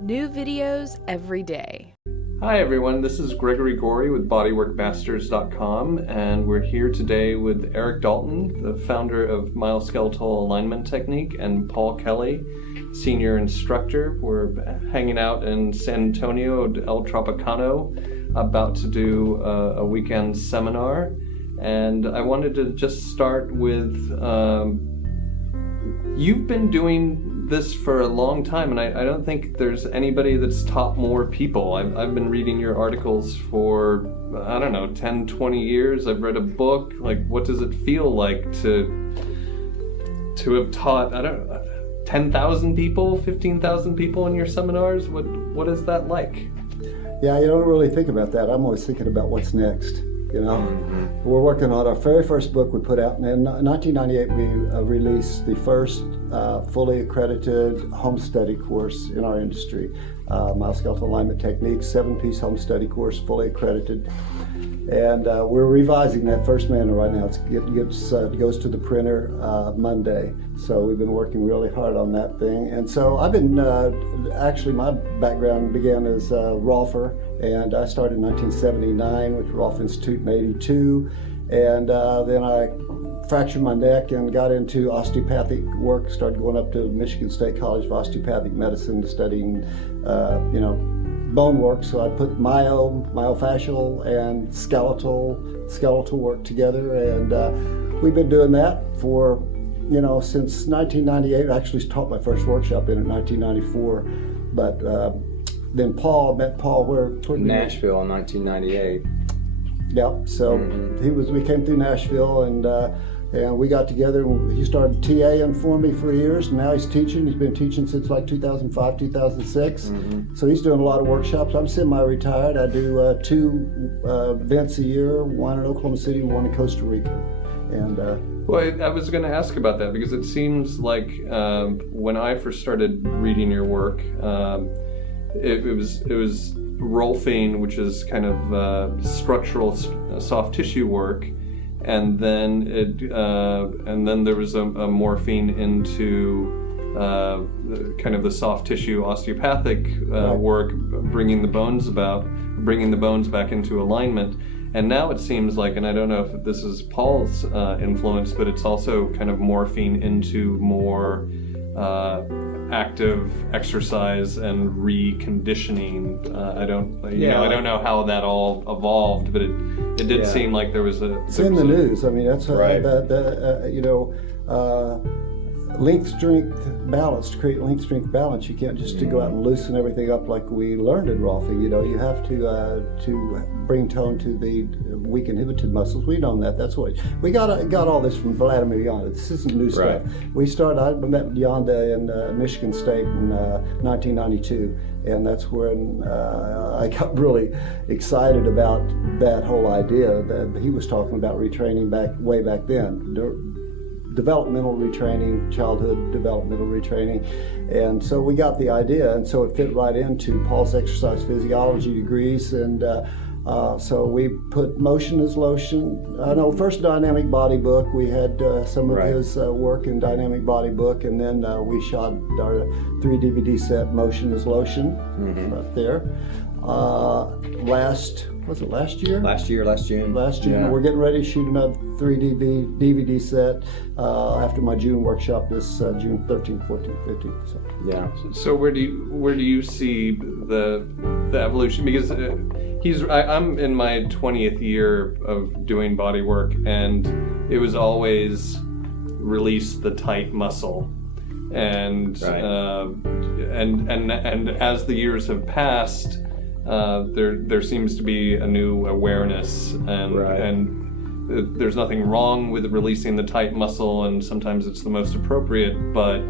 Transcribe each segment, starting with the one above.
New videos every day. Hi everyone, this is Gregory Gorey with BodyworkMasters.com, and we're here today with Erik Dalton, the founder of Myoskeletal Alignment Technique, and Paul Kelly, Senior Instructor. We're hanging out in San Antonio, El Tropicano, about to do a weekend seminar. And I wanted to just start with, you've been doing this for a long time, and I don't think there's anybody that's taught more people. I've been reading your articles for, I don't know, 10, 20 years. I've read a book. Like, what does it feel like to have taught, I don't know, 10,000 people, 15,000 people in your seminars? What is that like? Yeah, you don't really think about that. I'm always thinking about what's next. You know, we're working on our very first book we put out. In 1998, we released the first fully accredited home study course in our industry, Myoskeletal Alignment Technique, 7-piece home study course, fully accredited. And we're revising that first manual right now. It goes to the printer Monday. So we've been working really hard on that thing. And so I've been, actually my background began as a rolfer, and I started in 1979 with Rolf Institute in 82. And then I fractured my neck and got into osteopathic work, started going up to Michigan State College of Osteopathic Medicine, studying, bone work. So I put myofascial and skeletal work together, and we've been doing that for, since 1998. I actually taught my first workshop in 1994, but then met Paul where? Nashville in 1998. Yeah, so we came through Nashville, and we got together, and he started TAing for me for years, and now he's teaching. He's been teaching since like 2005, 2006. So he's doing a lot of workshops. I'm semi-retired. I do 2 events a year, one in Oklahoma City, one in Costa Rica. And well, I was going to ask about that, because it seems like when I first started reading your work, it was Rolfing, which is kind of structural soft tissue work, and then there was a morphine into kind of the soft tissue osteopathic work, bringing the bones back into alignment. And now it seems like, and I don't know if this is Paul's influence, but it's also kind of morphing into more active exercise and reconditioning. I don't know how that all evolved, but it did seem like there was a. It's in the news. I mean, that's right. Length strength balance. To create length strength balance, you can't just go out and loosen everything up like we learned in Rolfing. You have to bring tone to the weak inhibited muscles. We know that. That's what we got all this from Vladimir Yonda. This isn't new stuff. I met Yonda in Michigan State in 1992, and that's when I got really excited about that whole idea that he was talking about retraining way back then. Developmental retraining, childhood developmental retraining. And so we got the idea, and so it fit right into Paul's exercise physiology degrees, and so we put motion as lotion. First Dynamic Body book, we had some of his work in Dynamic Body book, and then we shot our 3 DVD set, Motion as Lotion, right there. Was it last year? Last June. Yeah. We're getting ready to shoot another 3 DVD set after my June workshop this June 13th, 14th, 15th. So. Yeah. So where do you see the evolution? Because I'm in my 20th year of doing body work, and it was always release the tight muscle, and and as the years have passed, there seems to be a new awareness, and there's nothing wrong with releasing the tight muscle, and sometimes it's the most appropriate, but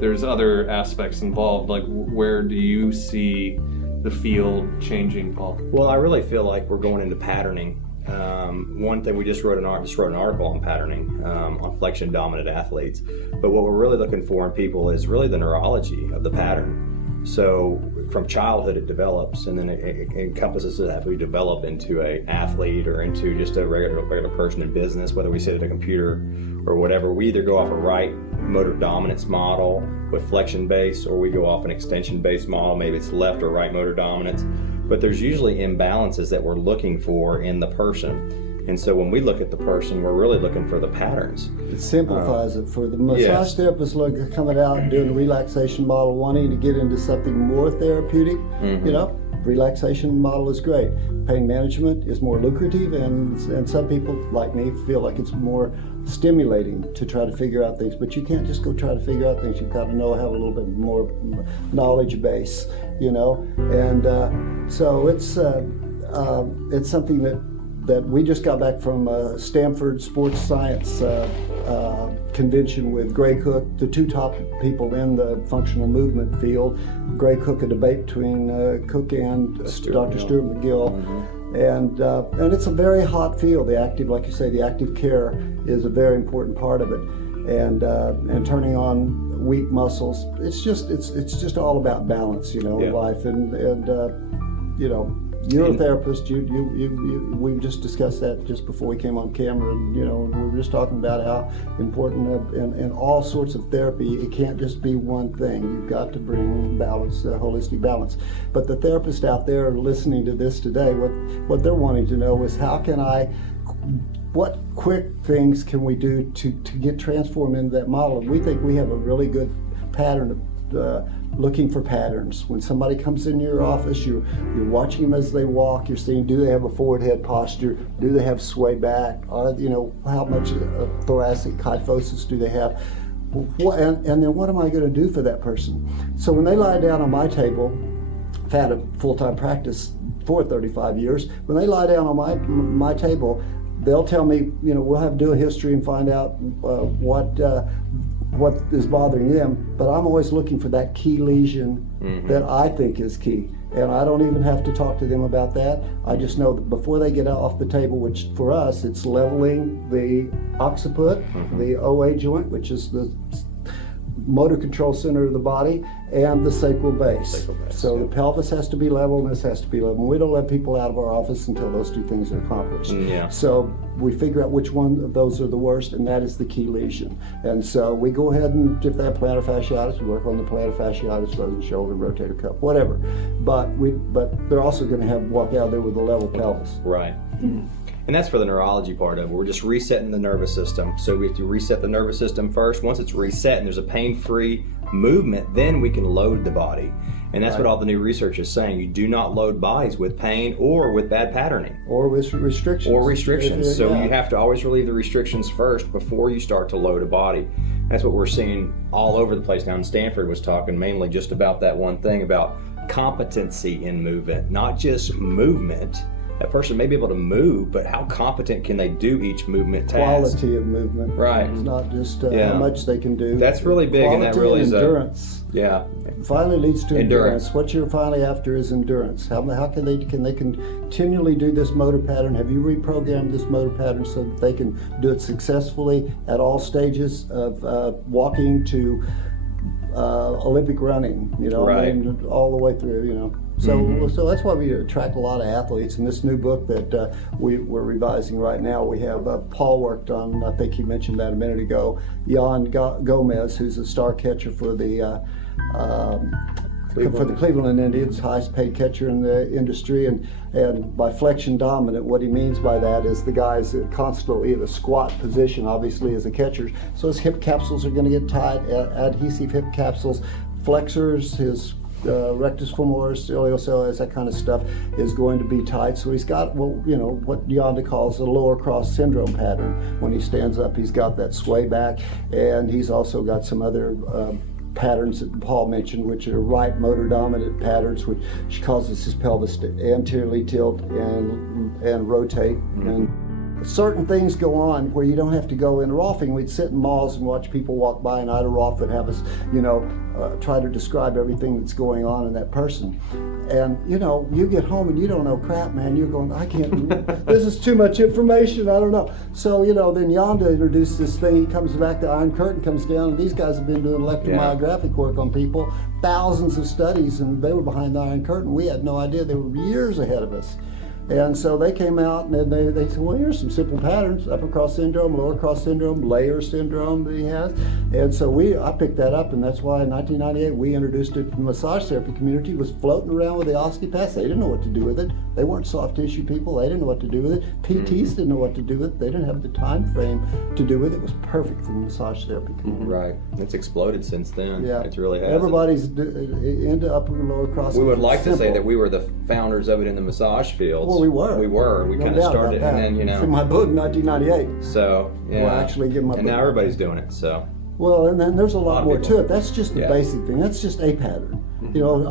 there's other aspects involved. Like, where do you see the field changing, Paul? Well, I really feel like we're going into patterning. One thing, we just wrote an article on patterning, on flexion dominant athletes, but what we're really looking for in people is really the neurology of the pattern. So from childhood it develops, and then it encompasses as we develop into an athlete or into just a regular person in business, whether we sit at a computer or whatever. We either go off a right motor dominance model with flexion base, or we go off an extension based model. Maybe it's left or right motor dominance, but there's usually imbalances that we're looking for in the person. And so when we look at the person, we're really looking for the patterns. It simplifies it for the massage Yes. therapist coming out and doing a relaxation model, wanting to get into something more therapeutic. You know, relaxation model is great. Pain management is more lucrative, and some people like me feel like it's more stimulating to try to figure out things. But you can't just go try to figure out things. You've got to have a little bit more knowledge base, you know. And so it's something that we just got back from Stanford Sports Science convention with Greg Cook, the two top people in the functional movement field. Greg Cook, a debate between Cook and Dr. Stuart McGill. And it's a very hot field. The active, like you say, the active care is a very important part of it. And turning on weak muscles, it's just all about balance, you know, life. And you know, you're a therapist. We just discussed that just before we came on camera. And, you know, we were just talking about how important in all sorts of therapy, it can't just be one thing. You've got to bring balance, holistic balance. But the therapists out there listening to this today, what they're wanting to know is what quick things can we do to get transformed into that model? And we think we have a really good pattern of looking for patterns. When somebody comes in your office, you're watching them as they walk. You're seeing, do they have a forward head posture? Do they have sway back? You know, how much thoracic kyphosis do they have? And then what am I going to do for that person? So when they lie down on my table, I've had a full-time practice for 35 years. When they lie down on my table, they'll tell me, you know, we'll have to do a history and find out what is bothering them, but I'm always looking for that key lesion that I think is key. And I don't even have to talk to them about that. I just know that before they get off the table, which for us, it's leveling the occiput, the OA joint, which is the motor control center of the body, and the sacral base. So the pelvis has to be level and this has to be level. And we don't let people out of our office until those two things are accomplished. So we figure out which one of those are the worst, and that is the key lesion. And so we go ahead and, if they have plantar fasciitis, we work on the plantar fasciitis, frozen shoulder, rotator cuff, whatever. But they're also going to walk out there with a level pelvis. Right. And that's for the neurology part of it. We're just resetting the nervous system. So we have to reset the nervous system first. Once it's reset and there's a pain-free movement, then we can load the body. And that's what all the new research is saying. You do not load bodies with pain or with bad patterning. Or with restrictions. So you have to always relieve the restrictions first before you start to load a body. That's what we're seeing all over the place now. And Stanford was talking mainly just about that one thing, about competency in movement, not just movement. That person may be able to move, but how competent can they do each movement task? Quality of movement. Right. It's not just how much they can do. That's really big, Quality and that really is endurance. Finally leads to endurance. What you're finally after is endurance. How can they continually do this motor pattern? Have you reprogrammed this motor pattern so that they can do it successfully at all stages of walking to Olympic running? You know, and all the way through. You know. So that's why we attract a lot of athletes. In this new book that we're revising right now, we have Paul worked on, I think he mentioned that a minute ago, Jan Gomez, who's a star catcher for the Cleveland Indians, highest paid catcher in the industry, and by flexion dominant, what he means by that is the guy's constantly in a squat position, obviously as a catcher, so his hip capsules are going to get tight, adhesive hip capsules, flexors, his rectus femoris, iliopsoas, that kind of stuff is going to be tight. So he's got, what Yonda calls the lower cross syndrome pattern. When he stands up, he's got that sway back, and he's also got some other patterns that Paul mentioned, which are right motor dominant patterns, which causes his pelvis to anteriorly tilt and rotate. And certain things go on where you don't have to go in. Often we'd sit in malls and watch people walk by, and I'd often have us, try to describe everything that's going on in that person. And you get home and you don't know crap, man. You're going, I can't. This is too much information. I don't know. So then Yonda introduced this thing. He comes back. The Iron Curtain comes down, and these guys have been doing electromyographic work on people, thousands of studies, and they were behind the Iron Curtain. We had no idea. They were years ahead of us. And so they came out and they said, well, here's some simple patterns: upper cross syndrome, lower cross syndrome, layer syndrome that he has. And so I picked that up, and that's why in 1998 we introduced it to the massage therapy community. It was floating around with the osteopaths. They didn't know what to do with it. They weren't soft tissue people. They didn't know what to do with it. PTs didn't know what to do with it. They didn't have the time frame to do with it. It was perfect for the massage therapy community. Right. It's exploded since then. Yeah. It's really has. Everybody's into upper and lower cross. We would like to say that we were the founders of it in the massage fields. Well, we were. We were. We No kind of doubt started, about that. and then It's in my book, 1998. So yeah. Well, actually, give my and book. now everybody's doing it. So. Well, and then there's a lot of more people. to it. That's just the basic thing. That's just a pattern.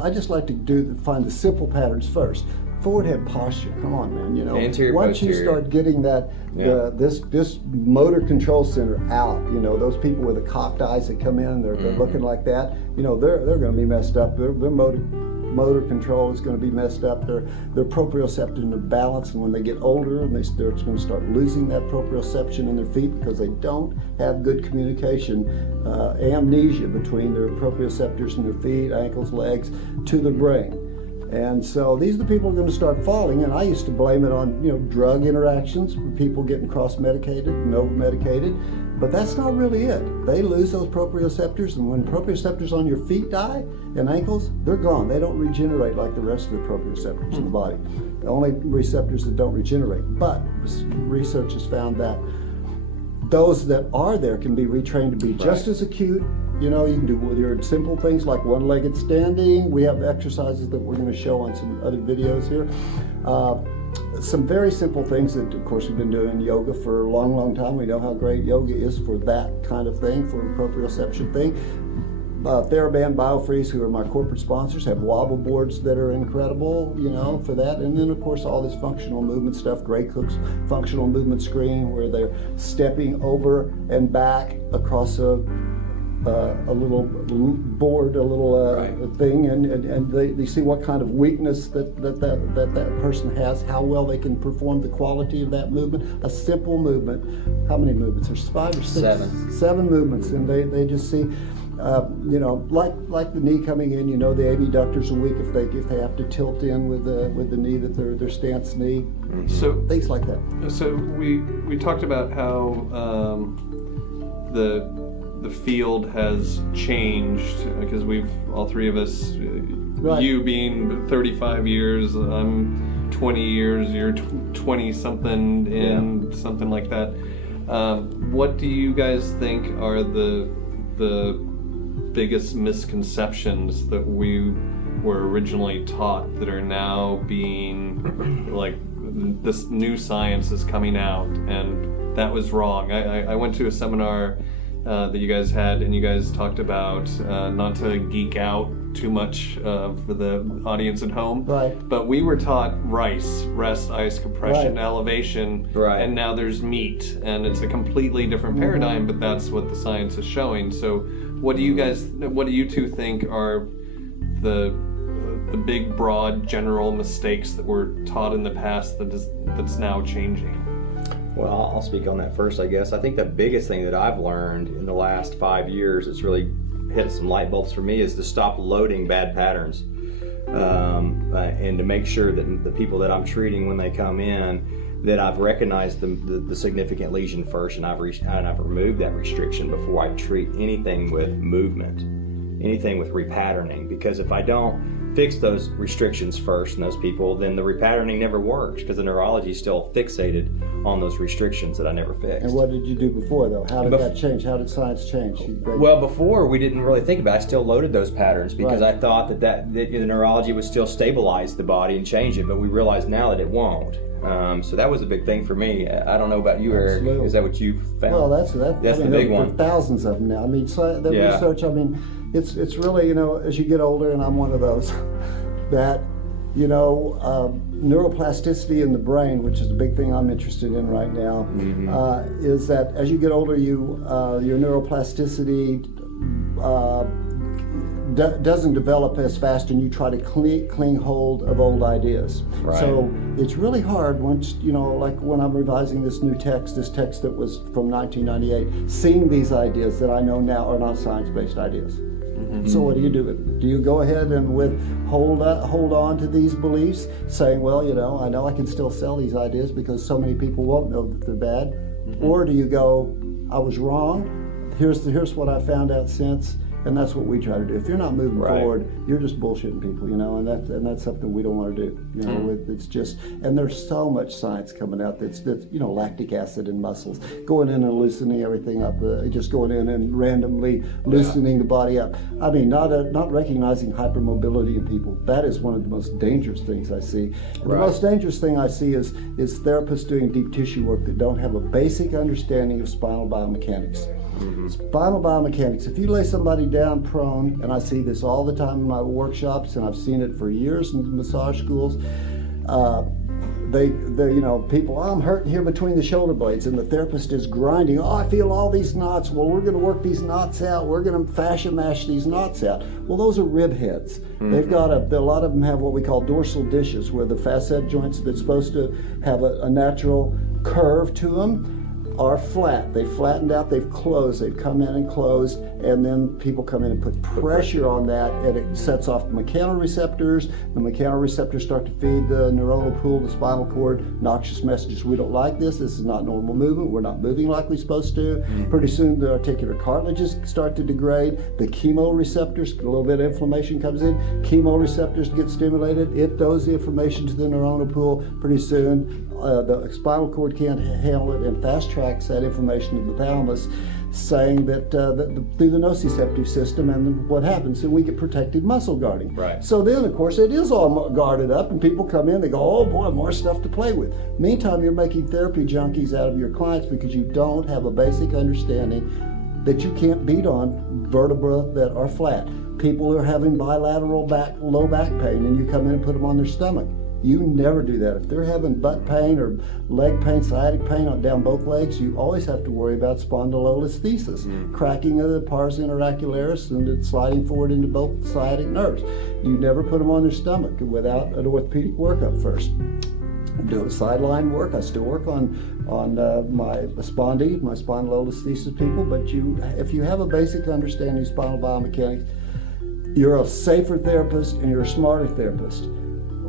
I just like to find the simple patterns first. Forward head posture. Come on, man. Anterior, once you posterior. start getting that this motor control center out, those people with the cocked eyes that come in, they're looking like that. They're going to be messed up. Their motor control is going to be messed up. Their proprioception and their balance, and when they get older, and they're going to start losing that proprioception in their feet because they don't have good communication, amnesia between their proprioceptors in their feet, ankles, legs, to the brain. And so these are the people who are going to start falling, and I used to blame it on drug interactions, people getting cross-medicated and over-medicated, but that's not really it. They lose those proprioceptors, and when proprioceptors on your feet die and ankles, they're gone. They don't regenerate like the rest of the proprioceptors in the body. The only receptors that don't regenerate. But research has found that those that are there can be retrained to be just as acute. You can do with your simple things like one-legged standing. We have exercises that we're going to show on some other videos here. Some very simple things that, of course, we've been doing yoga for a long, long time. We know how great yoga is for that kind of thing, for a proprioception thing. TheraBand BioFreeze, who are my corporate sponsors, have wobble boards that are incredible, for that. And then, of course, all this functional movement stuff. Gray Cook's functional movement screen, where they're stepping over and back across a little board, a little thing, and they see what kind of weakness that person has, how well they can perform the quality of that movement. A simple movement. How many movements? There's 5 or 6? 7. 7 movements, and they just see, like the knee coming in. The abductors are weak if they have to tilt in with the knee, that their stance knee. So Things like that. So we talked about how the field has changed, because all three of us, you being 35 years, I'm 20 years, you're 20 something, and something like that. What do you guys think are the biggest misconceptions that we were originally taught that are now being, like, this new science is coming out and that was wrong? I went to a seminar that you guys had, and you guys talked about not to geek out too much for the audience at home. Right. But we were taught rest, ice, compression, Right. elevation, Right. and now there's meat, and it's a completely different paradigm. But that's what the science is showing. So, what do you two think are the big, broad, general mistakes that were taught in the past that's now changing? Well, I'll speak on that first, I guess. I think the biggest thing that I've learned in the last 5 years that's really hit some light bulbs for me is to stop loading bad patterns, and to make sure that the people that I'm treating when they come in, that I've recognized the significant lesion first, and I've removed that restriction before I treat anything with movement, anything with repatterning. Because if I don't fix those restrictions first in those people, then the repatterning never works, because the neurology is still fixated on those restrictions that I never fixed. And what did you do before, though? How did that change? How did science change? Well, before we didn't really think about it. I still loaded those patterns because I thought that the neurology would still stabilize the body and change it, but we realize now that it won't. So that was a big thing for me. I don't know about you, Eric. Absolutely. Is that what you found? Well, that's the big there one. are thousands of them now. I mean, research. I mean, it's really, as you get older, and I'm one of those, that neuroplasticity in the brain, which is the big thing I'm interested in right now, is that as you get older, your neuroplasticity doesn't develop as fast, and you try to cling hold of old ideas. Right. So it's really hard once, like when I'm revising this text that was from 1998, seeing these ideas that I know now are not science-based ideas. So what do you do with it? Do you go ahead and hold on to these beliefs, saying, well, I know I can still sell these ideas because so many people won't know that they're bad? Or do you go, I was wrong, here's what I found out since, and that's what we try to do. If you're not moving forward, you're just bullshitting people, and that's something we don't want to do. It's just, and there's so much science coming out that's lactic acid in muscles, going in and loosening everything up, just going in and randomly loosening the body up. I mean, not recognizing hypermobility in people. That is one of the most dangerous things I see. And the most dangerous thing I see is therapists doing deep tissue work that don't have a basic understanding of spinal biomechanics. Spinal biomechanics. If you lay somebody down prone, and I see this all the time in my workshops, and I've seen it for years in massage schools, people, I'm hurting here between the shoulder blades, and the therapist is grinding. I feel all these knots. Well, we're going to work these knots out. We're going to fascia mash these knots out. Well, those are rib heads. They've got a lot of them have what we call dorsal dishes, where the facet joints that's supposed to have a natural curve to them are flat. They've flattened out, they've closed, they've come in and closed, and then people come in and put pressure on that, and it sets off the mechanoreceptors. The mechanoreceptors start to feed the neuronal pool, the spinal cord, noxious messages. We don't like this is not normal movement, we're not moving like we're supposed to. Pretty soon the articular cartilages start to degrade, the chemoreceptors, a little bit of inflammation comes in, chemoreceptors get stimulated, it throws the information to the neuronal pool. Pretty soon the spinal cord can't handle it and fast tracks that information to the thalamus, saying that through the nociceptive system, and what happens, and we get protective muscle guarding. Right. So then, of course, it is all guarded up, and people come in, they go, oh boy, more stuff to play with. Meantime, you're making therapy junkies out of your clients because you don't have a basic understanding that you can't beat on vertebrae that are flat. People are having bilateral low back pain, and you come in and put them on their stomach. You never do that. If they're having butt pain or leg pain, sciatic pain down both legs, you always have to worry about spondylolisthesis, cracking of the pars interocularis and it's sliding forward into both sciatic nerves. You never put them on their stomach without an orthopedic workup first. I'm doing sideline work. I still work on my spondy, my spondylolisthesis people, but if you have a basic understanding of spinal biomechanics, you're a safer therapist and you're a smarter therapist.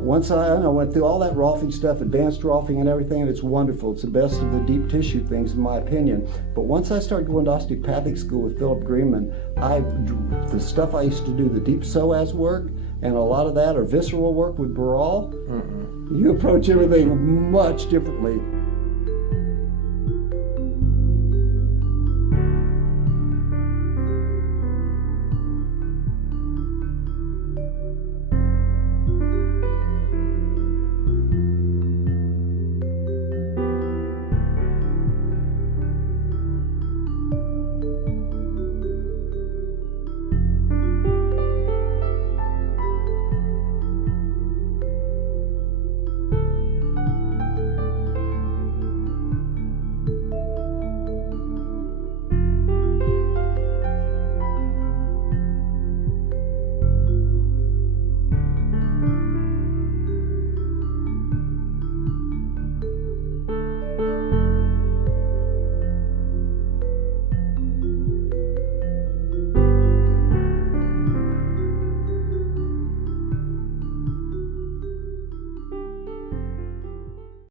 Once I went through all that Rolfing stuff, advanced Rolfing and everything, and it's wonderful. It's the best of the deep tissue things, in my opinion. But once I started going to osteopathic school with Philip Greenman, the stuff I used to do, the deep psoas work, and a lot of that, or visceral work with Baral, you approach everything much differently.